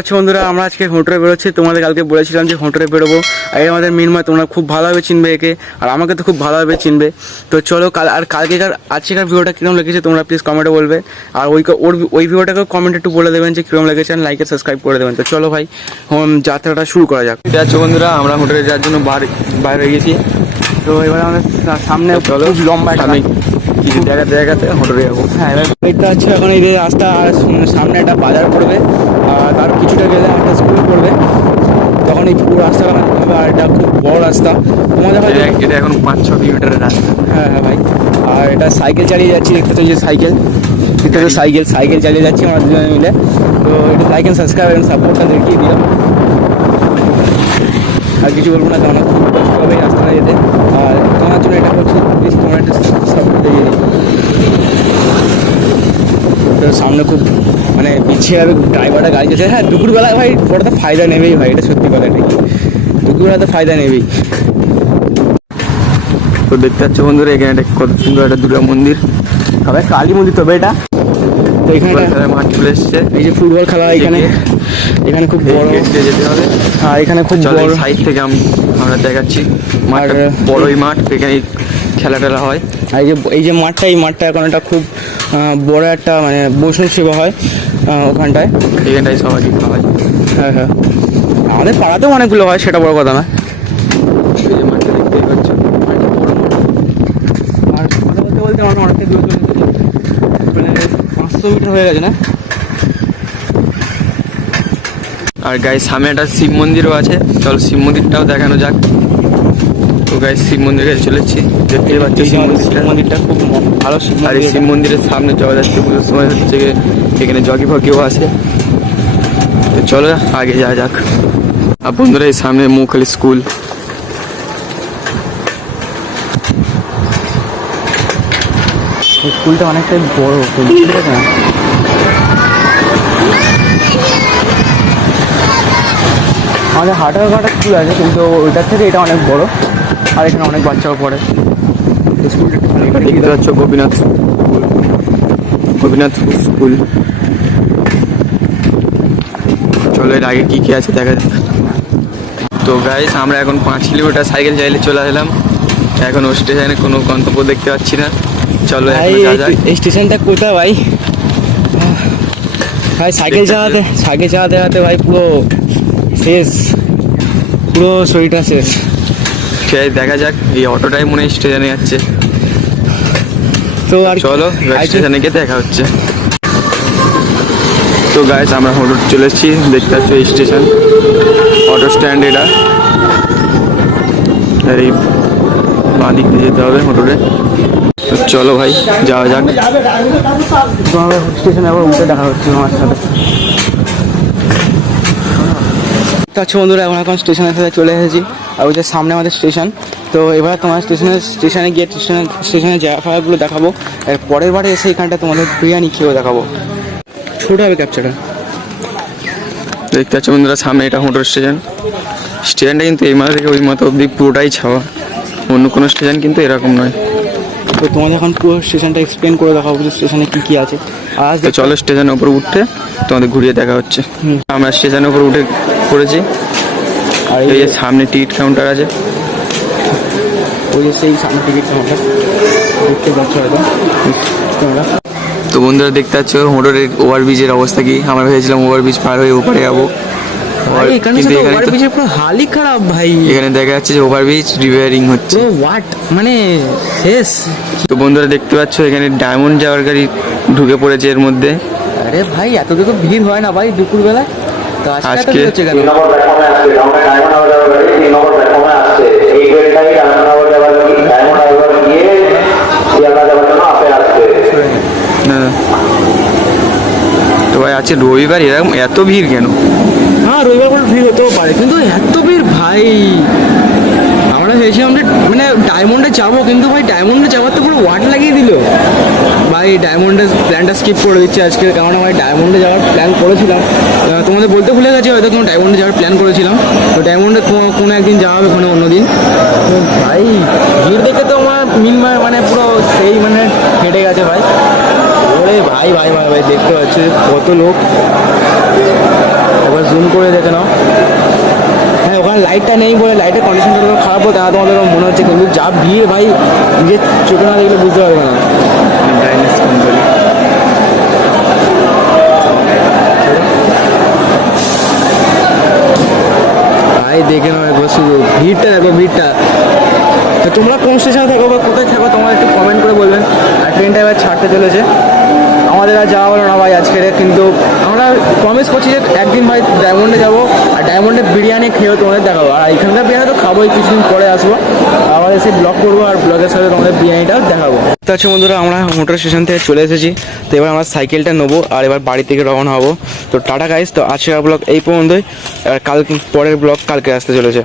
আচ্ছা বন্ধুরা, আমরা আজকে হোটেলে বেরোচ্ছি। তোমাদের কালকে বলেছিলাম যে হোটেলে বেরোবো। আর আমাদের মিনময়, তোমরা খুব ভালোভাবে চিনবে একে, আর আমাকে তো খুব ভালোভাবে চিনবে। তো চলো আজকের ভিডিওটা কীরকম লেগেছে তোমরা প্লিজ কমেন্টে বলবে। আর ওই ভিডিওটাকেও কমেন্টে একটু বলে দেবেন যে কীরকম লেগেছে, লাইক আর সাবস্ক্রাইব করে দেবেন। তো চলো ভাই, যাত্রাটা শুরু করা যাক। ঠিক আছে বন্ধুরা, আমরা হোটেলে যাওয়ার জন্য বাইরে হয়ে গেছি। তো এবার আমাদের সামনে চলো, লম্বা কিছু জায়গাতে হোটেলে যাবো। হ্যাঁ, এবার দেখতে পাচ্ছ এখন এই যে রাস্তা, সামনে একটা বাজার পড়বে, আর তার কিছুটা গেলে একটা স্কুল পড়বে। তখন এই পুরো রাস্তাটা আমাদের হবে, আর এটা খুব বড় রাস্তা। তোমাদের হয় এটা এখন 5-6 কিলোমিটারের রাস্তা। হ্যাঁ হ্যাঁ ভাই, আর এটা সাইকেল চালিয়ে যাচ্ছি, দেখতে তো যে সাইকেল চালিয়ে যাচ্ছি আমরা দুজনে মিলে। তো এটা লাইক অ্যান্ড সাবস্ক্রাইব অ্যান্ড সাপোর্টটা দেখিয়ে দিলাম। আর কিছু বলবো না, কারণ খুব কষ্ট হবে এই রাস্তাটা যেতে। আর তোমার জন্য এটা করছি, প্লিজ তোমার একটা সাপোর্ট দিয়ে দিই। তো সামনে খুব মানে পিছিয়ে আর ড্রাইভারটা গাড়ি যাচ্ছে। হ্যাঁ, দুপুরবেলায় ভাই ওটা তো ফায়দা নেবেই ভাই, এটা সত্যি কথা। ঠিক, দুপুরবেলা তো ফায়দা নেবেই। তো দেখতে পাচ্ছ বন্ধুরা, এখানে একটা কত সুন্দর একটা দুর্গা মন্দির, তবে কালী মন্দির তবে এটা। তো এখানে মাঠ চলে এসছে, এই যে ফুটবল খেলা এখানে খুব বড় যেতে হবে। আর এখানে খুব বড় সাইড থেকে আমরা দেখাচ্ছি মাঠ, বড়ই মাঠ, এখানে খেলা টেলা হয়। আর এই যে মাঠটা এখন একটা খুব বড় একটা মানে বৈষ্ণব সেবা হয় এখানটায় সবাই হয়। হ্যাঁ হ্যাঁ, আমাদের পাড়াতেও অনেকগুলো হয়, সেটা বড় কথা না। এই যে মাঠটা দেখতেই পাচ্ছ, আর কথা বলতে আমার অনেকটা দূর মানে 500 মিটার হয়ে গেছে না। আর গাইস সামনে একটা শিব মন্দিরও আছে, চল শিব মন্দিরটাও দেখানো যাক। তো গাইস শিব মন্দিরে চলে এসেছি, দেখতেই পাচ্ছি শিব মন্দিরটা খুব ভালো। আর এই শিব মন্দিরের সামনে জগদ্ধাত্রী পুজোর সময় হচ্ছে এখানে জগি ফগিও আছে। তো চলো আগে যাওয়া যাক। আর বন্ধুরা, এই সামনে মুখালি স্কুল। স্কুলটা অনেকটাই বড়, ঠিক আছে না? আমাদের হাটাঘাটা স্কুল আছে, কিন্তু ওইটার থেকে এটা অনেক বড়, আর এখানে অনেক বাচ্চাও পড়ে। স্কুলটা দেখতে পাচ্ছ গোপীনাথ স্কুল। চলো এর আগে কি আছে দেখা যাক। তো গাইস, আমরা এখন 5 কিলোমিটার সাইকেল চাইলে চলে আসলাম। এখন ওই স্টেশনে কোনো গন্তব্য দেখতে পাচ্ছি না। চলো এই স্টেশনটা কোথায় ভাই? ভাই সাইকেল চালাতে ভাই পুরো শেষ, পুরো শরীরটা শেষ। ঠিক আছে, দেখা যাক। এই অটোটাই মনে হয় স্টেশনে যাচ্ছে। তো আর চলো স্টেশনে গিয়ে দেখা হচ্ছে। তো গাইস, আমরা হোটেল চলে এসেছি, দেখতে পাচ্ছ এই স্টেশন, অটো স্ট্যান্ড এটা। আর এই বাঁ দিক দিয়ে যেতে হবে হোটেলে। তো চলো ভাই যাওয়া যাক। স্টেশনে আবার উঠে দেখা হচ্ছে আমার সাথে। আচ্ছা বন্ধুরা, এখন স্টেশনের সাথে চলে এসেছি, আর ওই যে সামনে আমাদের স্টেশন। তো এবার তোমার স্টেশনে গিয়ে স্টেশনের জায়গাগুলো দেখাবো। আর পরের বারে এসে এখানটা তোমাদের বিরিয়ানি খেয়েও দেখাবো। ছোটো হবে ক্যাপচারটা। দেখতে পাচ্ছ বন্ধুরা, সামনে এটা হোটেল স্টেশনটা কিন্তু এই মাথা থেকে ওই মাথা অব্দি পুরোটাই ছাওয়া, অন্য কোনো স্টেশন কিন্তু এরকম নয়। তো তোমাদের এখন পুরো স্টেশনটা এক্সপ্লেন করে দেখাবো যে স্টেশনে কী আছে। আজ চলো স্টেশনের উপর উঠতে তোমাদের ঘুরিয়ে দেখা হচ্ছে। আমরা স্টেশনের উপর উঠে পড়েছি, আর এই যে সামনে টিকিট কাউন্টার আছে, ওই যে সেই সামনে টিকিট কাউন্টার দেখতে পাচ্ছ হয়তো তোমরা। তো বন্ধুরা দেখতে পাচ্ছ হোটেলের ওভারব্রিজের অবস্থা কি। আমরা ভেবেছিলাম ওভারব্রিজ পার হয়ে ওপারে যাবো, হালই খারাপ ভাই। এখানে দেখা যাচ্ছে যে ওভারব্রিজ রিপেয়ারিং হচ্ছে, হোয়াট মানে শেষ। তো বন্ধুরা দেখতে পাচ্ছ এখানে ডায়মন্ড যাওয়ার গাড়ি ঢুকে পড়েছে এর মধ্যে। আরে ভাই, এত তো ভিড় হয় না ভাই দুপুরবেলা। তো আজকে হচ্ছে কেন? তো ভাই আছে রবিবার, এরকম এত ভিড় কেন? হ্যাঁ, রবিবার করে ভিড় হতেও পারে, কিন্তু এত ভিড় ভাই। আমরা ভেবেছিলাম যে মানে ডায়মন্ডে যাবো, কিন্তু ভাই ডায়মন্ডে যাওয়ার তো পুরো ওয়াট লাগিয়ে দিল ভাই। ডায়মন্ডের প্ল্যানটা স্কিপ করে দিচ্ছি আজকে, কারণ ভাই ডায়মন্ডে যাওয়ার প্ল্যান করেছিলাম। তোমাদের বলতে ভুলে গেছি হয়তো, কোনো ডায়মন্ডে যাওয়ার প্ল্যান করেছিলাম। তো ডায়মন্ডে কোনো একদিন যাওয়া হবে, কোনো অন্য দিন। তো ভাই ভিড় দেখে তো আমার মানে পুরো সেই মানে হেঁটে গেছে ভাই। ওরে ভাই ভাই ভাই ভাই, দেখতে পাচ্ছি কত লোক। এবার করে দেখে নাও। হ্যাঁ ওখানে লাইটটা নেই বলে লাইটের কন্ডিশনটা খারাপ হতো না তোমাদের মনে হচ্ছে, কিন্তু যা ভিড় ভাই নিজের চোখে না দেখলে বুঝতে পারবে না। ভাই দেখে নাও একবার শুধু ভিড়টা দেখো ভিড়টা। তো তোমরা কোন স্টেশনে থাকো বা কোথায় থাকো তোমরা একটু কমেন্ট করে বলবেন। আর ট্রেনটা এবার ছাড়তে চলেছে, আমাদের আর যাওয়া হলো না ভাই আজকের, কিন্তু আমরা প্রমিস করছি যে একদিন ভাই ডায়মন্ডে যাবো আর ডায়মন্ডে বিরিয়ানি খেয়েও তোমাদের দেখাবো। আর এখানকার বিরিয়ানি তো খাবোই, কিছুদিন পরে আসবো আমাদের সেই ব্লগ করবো আর ব্লগের সাথে তোমাদের বিরিয়ানিটাও দেখাবো। তো আচ্ছা বন্ধুরা আমরা মোটর স্টেশন থেকে চলে এসেছি, তো এবার আমরা সাইকেলটা নেবো আর এবার বাড়ি থেকে রওনা হবো। তো টাটা গাইস, তো আজকের ব্লগ এই পর্যন্তই, আর কাল পরের ব্লগ কালকে আসতে চলেছে।